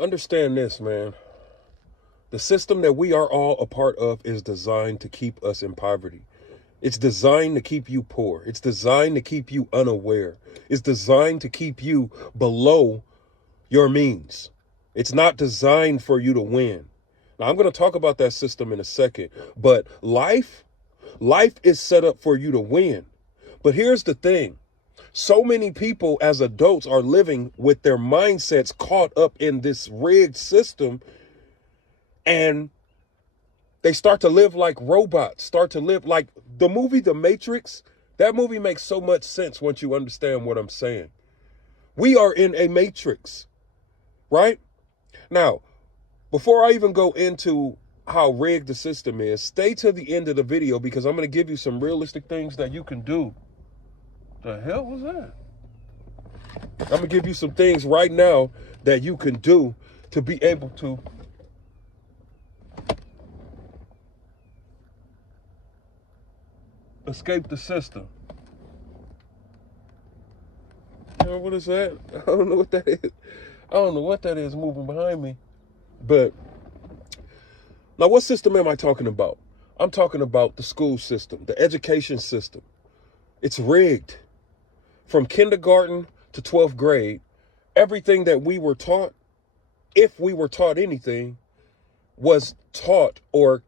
Understand this, man. The system that we are all a part of is designed to keep us in poverty. It's designed to keep you poor. It's designed to keep you unaware. It's designed to keep you below your means. It's not designed for you to win. Now, I'm going to talk about that system in a second, but life is set up for you to win. But here's the thing. So many people as adults are living with their mindsets caught up in this rigged system, and they start to live like robots, start to live like the movie The Matrix. That movie makes so much sense once you understand what I'm saying. We are in a matrix, right? Now, before I even go into how rigged the system is, stay to the end of the video because I'm going to give you some realistic things that you can do. The hell was that? I'm going to give you some things right now that you can do to be able to escape the system. What is that? I don't know what that is. I don't know what that is moving behind me. But now, what system am I talking about? I'm talking about the school system, the education system. It's rigged. From kindergarten to 12th grade, everything that we were taught, if we were taught anything, was taught or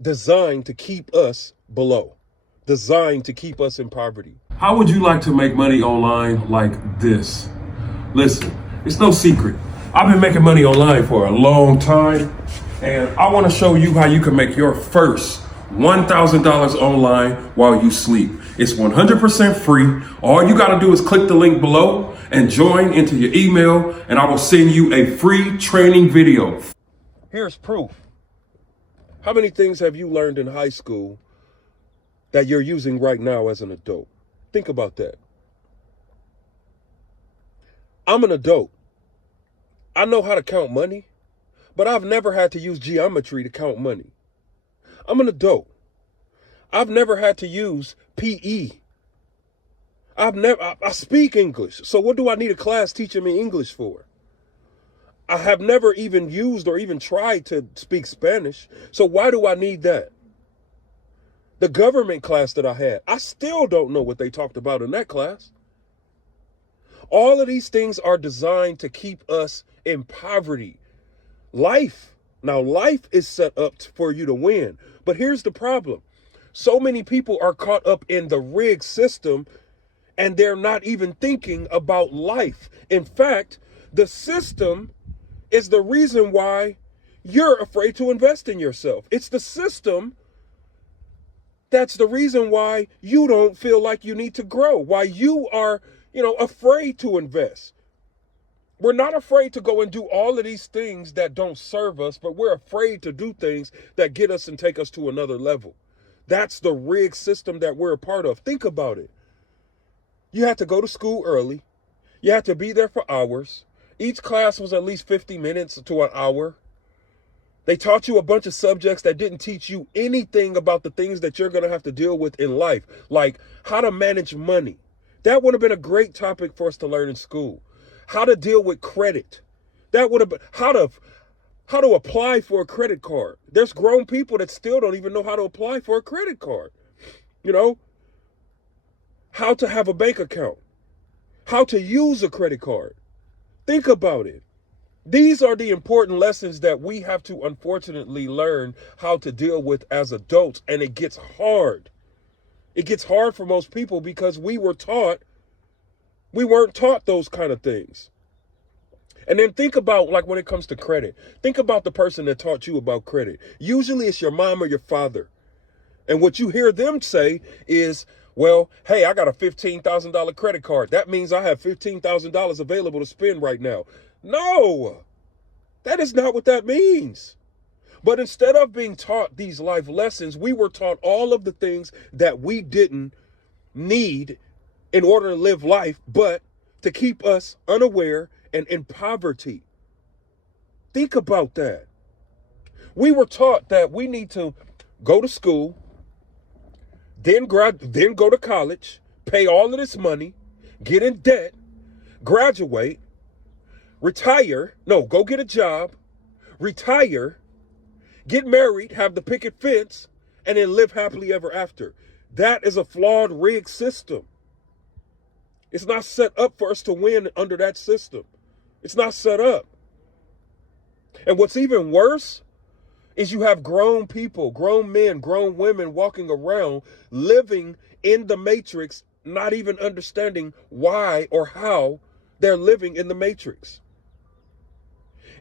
designed to keep us below, designed to keep us in poverty. How would you like to make money online like this? Listen, it's no secret. I've been making money online for a long time, and I want to show you how you can make your first $1,000 online while you sleep. It's 100% free. All you got to do is click the link below and join into your email, and I will send you a free training video. Here's proof. How many things have you learned in high school that you're using right now as an adult? Think about that. I'm an adult. I know how to count money, but I've never had to use geometry to count money. I'm an adult. I've never had to use PE. I speak English. So what do I need a class teaching me English for? I have never even used or even tried to speak Spanish. So why do I need that? The government class that I had, I still don't know what they talked about in that class. All of these things are designed to keep us in poverty. Life is set up for you to win. But here's the problem. So many people are caught up in the rigged system, and they're not even thinking about life. In fact, the system is the reason why you're afraid to invest in yourself. It's the system that's the reason why you don't feel like you need to grow, why you are, afraid to invest. We're not afraid to go and do all of these things that don't serve us, but we're afraid to do things that get us and take us to another level. That's the rigged system that we're a part of. Think about it. You had to go to school early. You had to be there for hours. Each class was at least 50 minutes to an hour. They taught you a bunch of subjects that didn't teach you anything about the things that you're going to have to deal with in life, like how to manage money. That would have been a great topic for us to learn in school. How to deal with credit. That would have been how to apply for a credit card. There's grown people that still don't even know how to apply for a credit card. How to have a bank account. How to use a credit card. Think about it. These are the important lessons that we have to unfortunately learn how to deal with as adults, and it gets hard. It gets hard for most people because we weren't taught those kind of things. And then think about, like, when it comes to credit, think about the person that taught you about credit. Usually it's your mom or your father. And what you hear them say is, well, hey, I got a $15,000 credit card. That means I have $15,000 available to spend right now. No, that is not what that means. But instead of being taught these life lessons, we were taught all of the things that we didn't need in order to live life, but to keep us unaware and in poverty. Think about that. We were taught that we need to go to school, then go to college, pay all of this money, get in debt, graduate, retire. No, go get a job, retire, get married, have the picket fence, and then live happily ever after. That is a flawed, rigged system. It's not set up for us to win under that system. It's not set up. And what's even worse is you have grown people, grown men, grown women walking around living in the matrix, not even understanding why or how they're living in the matrix.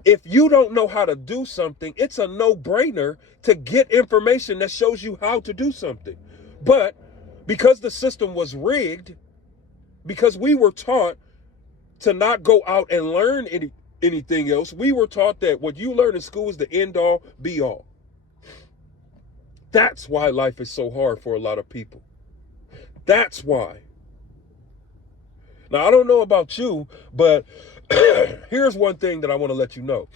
If you don't know how to do something, it's a no-brainer to get information that shows you how to do something. But because the system was rigged, because we were taught to not go out and learn anything else, we were taught that what you learn in school is the end-all, be-all. That's why life is so hard for a lot of people. That's why. Now, I don't know about you, but here's one thing that I want to let you know.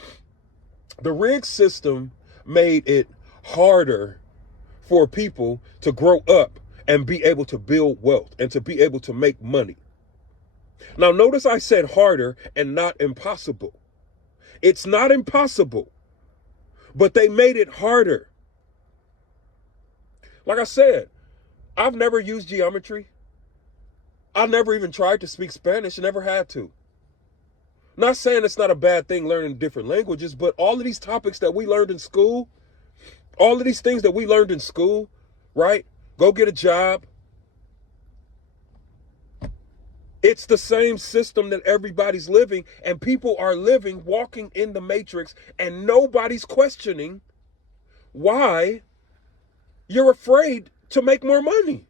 The rigged system made it harder for people to grow up and be able to build wealth and to be able to make money. Now, notice I said harder and not impossible. It's not impossible, but they made it harder. Like I said, I've never used geometry. I never even tried to speak Spanish, never had to. Not saying it's not a bad thing learning different languages, but all of these topics that we learned in school, all of these things that we learned in school, right? Go get a job. It's the same system that everybody's living, and people are living, walking in the matrix, and nobody's questioning why you're afraid to make more money.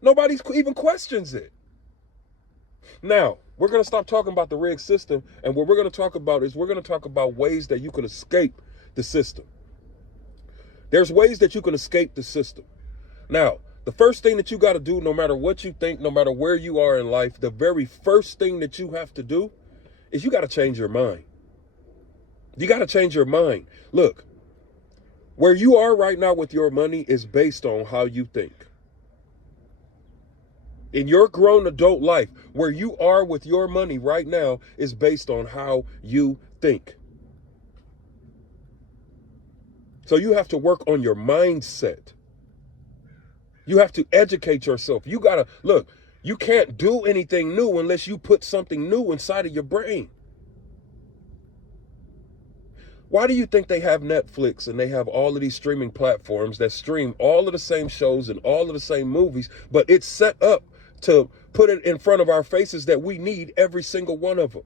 Nobody even questions it. Now, we're going to stop talking about the rigged system, and what we're going to talk about is we're going to talk about ways that you can escape the system. There's ways that you can escape the system. Now, the first thing that you got to do, no matter what you think, no matter where you are in life, the very first thing that you have to do is you got to change your mind. You got to change your mind. Look, where you are right now with your money is based on how you think. In your grown adult life, where you are with your money right now is based on how you think. So you have to work on your mindset. You have to educate yourself. You got to, look, you can't do anything new unless you put something new inside of your brain. Why do you think they have Netflix and they have all of these streaming platforms that stream all of the same shows and all of the same movies, but it's set up to put it in front of our faces that we need every single one of them?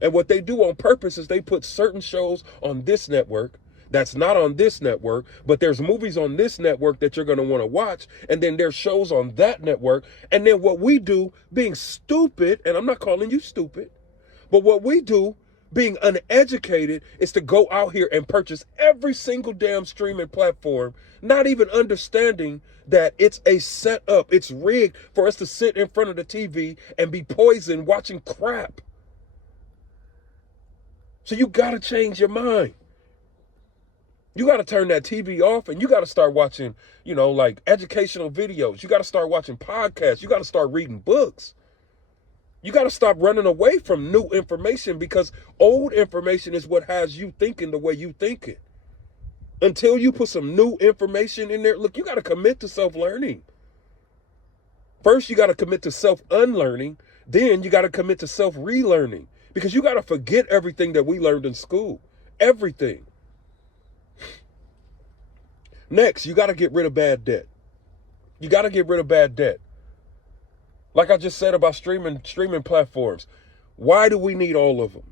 And what they do on purpose is they put certain shows on this network that's not on this network, but there's movies on this network that you're going to want to watch, and then there's shows on that network. And then what we do, being stupid, and I'm not calling you stupid, but what we do, being uneducated, is to go out here and purchase every single damn streaming platform, not even understanding that it's a setup, it's rigged for us to sit in front of the TV and be poisoned watching crap. So you got to change your mind. You got to turn that TV off and you got to start watching, like educational videos. You got to start watching podcasts. You got to start reading books. You got to stop running away from new information, because old information is what has you thinking the way you think it. Until you put some new information in there, look, you got to commit to self-learning. First, you got to commit to self-unlearning. Then you got to commit to self-relearning, because you got to forget everything that we learned in school. Everything. Next, you got to get rid of bad debt. You got to get rid of bad debt. Like I just said about streaming platforms. Why do we need all of them?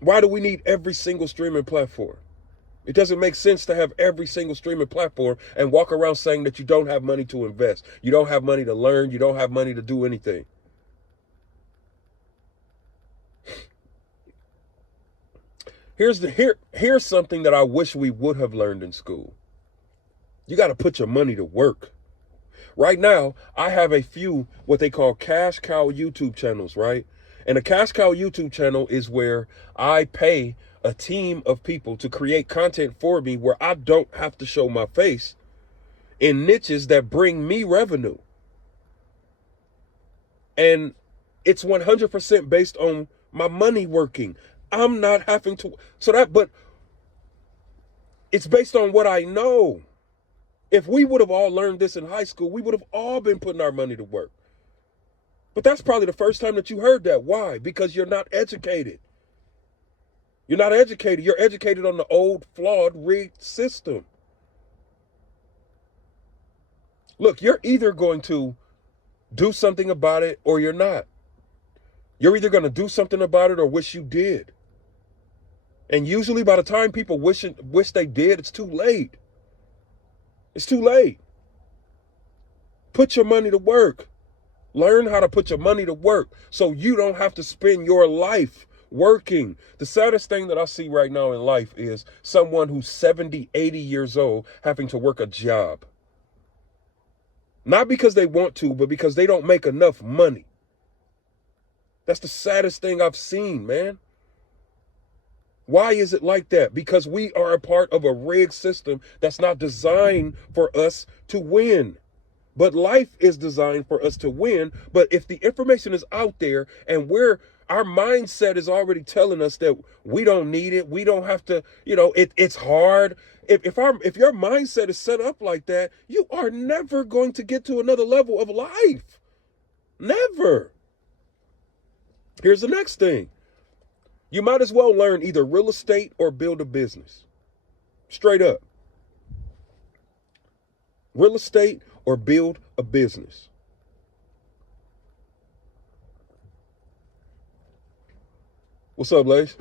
Why do we need every single streaming platform? It doesn't make sense to have every single streaming platform and walk around saying that you don't have money to invest. You don't have money to learn. You don't have money to do anything. Here's something that I wish we would have learned in school. You got to put your money to work. Right now, I have a few what they call cash cow YouTube channels, right? And a cash cow YouTube channel is where I pay a team of people to create content for me where I don't have to show my face in niches that bring me revenue. And it's 100% based on my money working. I'm not having to, but it's based on what I know. If we would have all learned this in high school, we would have all been putting our money to work. But that's probably the first time that you heard that. Why? Because you're not educated. You're not educated. You're educated on the old, flawed, rigged system. Look, you're either going to do something about it or you're not. You're either going to do something about it or wish you did. And usually by the time people wish they did, it's too late. It's too late. Put your money to work. Learn how to put your money to work so you don't have to spend your life working. The saddest thing that I see right now in life is someone who's 70, 80 years old having to work a job. Not because they want to, but because they don't make enough money. That's the saddest thing I've seen, man. Why is it like that? Because we are a part of a rigged system that's not designed for us to win. But life is designed for us to win. But if the information is out there and our mindset is already telling us that we don't need it, we don't have to, it's hard. If your mindset is set up like that, you are never going to get to another level of life. Never. Here's the next thing. You might as well learn either real estate or build a business. Straight up. Real estate or build a business. What's up, Lace?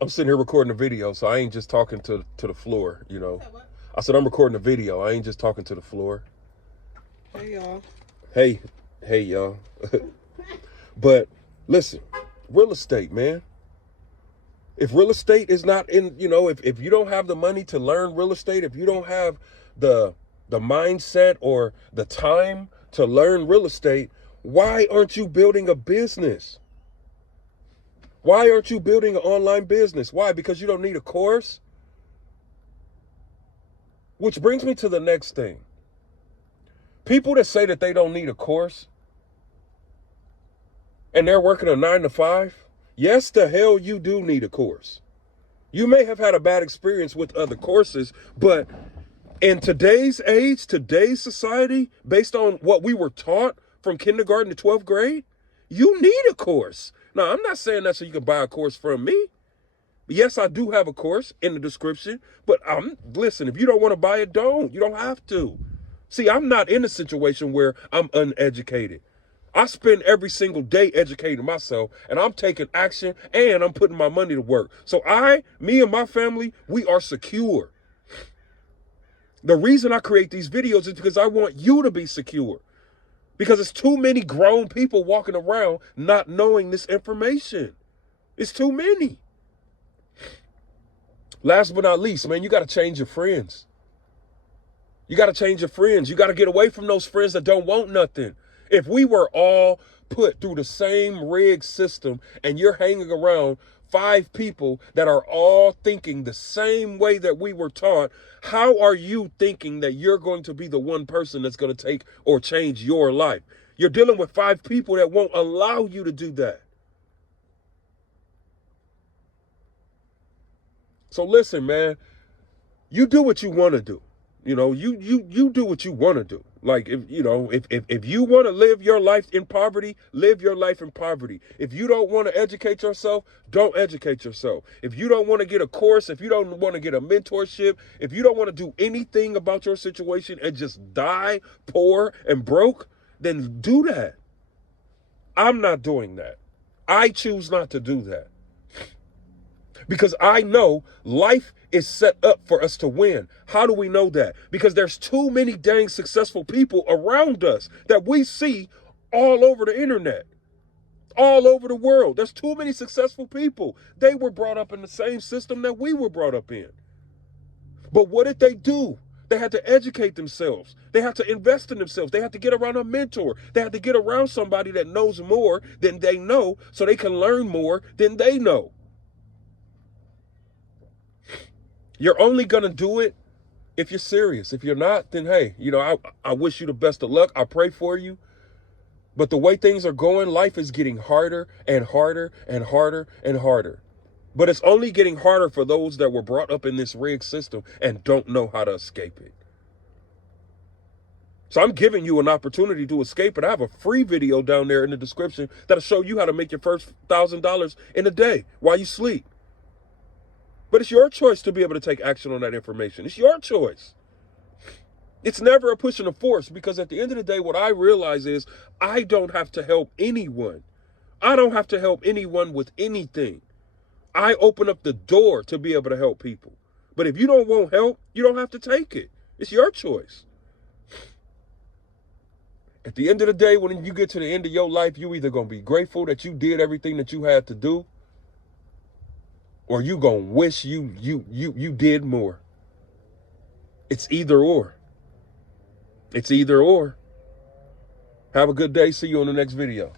I'm sitting here recording a video, so I ain't just talking to the floor, I said I'm recording a video. I ain't just talking to the floor. Hey, y'all. Hey, y'all. But listen, real estate, man. If real estate is not in, if you don't have the money to learn real estate, if you don't have the mindset or the time to learn real estate, why aren't you building a business? Why aren't you building an online business? Why? Because you don't need a course? Which brings me to the next thing. People that say that they don't need a course and they're working a 9-to-5, yes, the hell you do need a course. You may have had a bad experience with other courses, but in today's age, today's society, based on what we were taught from kindergarten to 12th grade, you need a course. Now, I'm not saying that so you can buy a course from me. Yes, I do have a course in the description, but listen, if you don't want to buy it, don't. You don't have to. See, I'm not in a situation where I'm uneducated. I spend every single day educating myself, and I'm taking action, and I'm putting my money to work. So me and my family, we are secure. The reason I create these videos is because I want you to be secure. Because it's too many grown people walking around not knowing this information. It's too many. Last but not least, man, you got to change your friends. You got to change your friends. You got to get away from those friends that don't want nothing. If we were all put through the same rigged system and you're hanging around 5 people that are all thinking the same way that we were taught, how are you thinking that you're going to be the one person that's going to take or change your life? You're dealing with 5 people that won't allow you to do that. So listen, man, you do what you want to do. You do what you want to do. Like, if you want to live your life in poverty, live your life in poverty. If you don't want to educate yourself, don't educate yourself. If you don't want to get a course, if you don't want to get a mentorship, if you don't want to do anything about your situation and just die poor and broke, then do that. I'm not doing that. I choose not to do that. Because I know life is set up for us to win. How do we know that? Because there's too many dang successful people around us that we see all over the internet, all over the world. There's too many successful people. They were brought up in the same system that we were brought up in. But what did they do? They had to educate themselves. They had to invest in themselves. They had to get around a mentor. They had to get around somebody that knows more than they know so they can learn more than they know. You're only going to do it if you're serious. If you're not, then hey, I wish you the best of luck. I pray for you. But the way things are going, life is getting harder and harder and harder and harder. But it's only getting harder for those that were brought up in this rigged system and don't know how to escape it. So I'm giving you an opportunity to escape it. I have a free video down there in the description that'll show you how to make your first $1,000 in a day while you sleep. But it's your choice to be able to take action on that information. It's your choice. It's never a push and a force, because at the end of the day, what I realize is I don't have to help anyone. I don't have to help anyone with anything. I open up the door to be able to help people. But if you don't want help, you don't have to take it. It's your choice. At the end of the day, when you get to the end of your life, you either going to be grateful that you did everything that you had to do, or you going to wish you did more. It's either or. It's either or. Have a good day. See you on the next video.